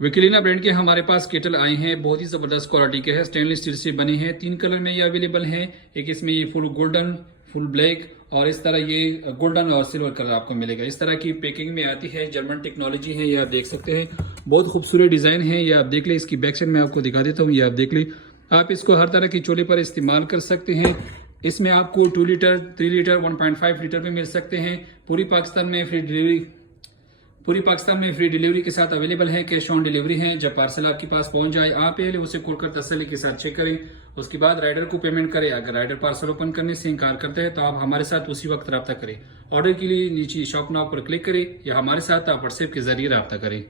विक्लिना brand के हमारे पास kettle आए हैं, बहुत ही जबरदस्त क्वालिटी के हैं, स्टेनलेस स्टील से बने हैं। 3 कलर में ये अवेलेबल हैं। एक इसमें ये फुल गोल्डन, फुल ब्लैक और इस तरह ये गोल्डन और सिल्वर कलर आपको मिलेगा। इस तरह की पैकिंग में आती है, जर्मन टेक्नोलॉजी है, ये आप देख सकते हैं। बहुत खूबसूरत डिजाइन है, ये आप देख ले। इसकी बैक साइड में आपको दिखा देता हूँ, ये आप देख ले। आप इसको हर तरह की चोले पर इस्तेमाल कर सकते हैं। इसमें आपको 2 लीटर, 3 लीटर, 1.5 लीटर में मिल सकते हैं। पूरी पाकिस्तान में फ्री डिलीवरी के साथ अवेलेबल है। कैश ऑन डिलीवरी है। जब पार्सल आपके पास पहुंच जाए, आप पहले उसे खोलकर तसल्ली के साथ चेक करें, उसके बाद राइडर को पेमेंट करें। अगर राइडर पार्सल ओपन करने से इनकार करता है तो आप हमारे साथ उसी वक्त रब्ता करें। ऑर्डर के लिए नीचे शॉप नाउ पर क्लिक करें या हमारे साथ आप व्हाट्सएप के जरिए रब्ता करें।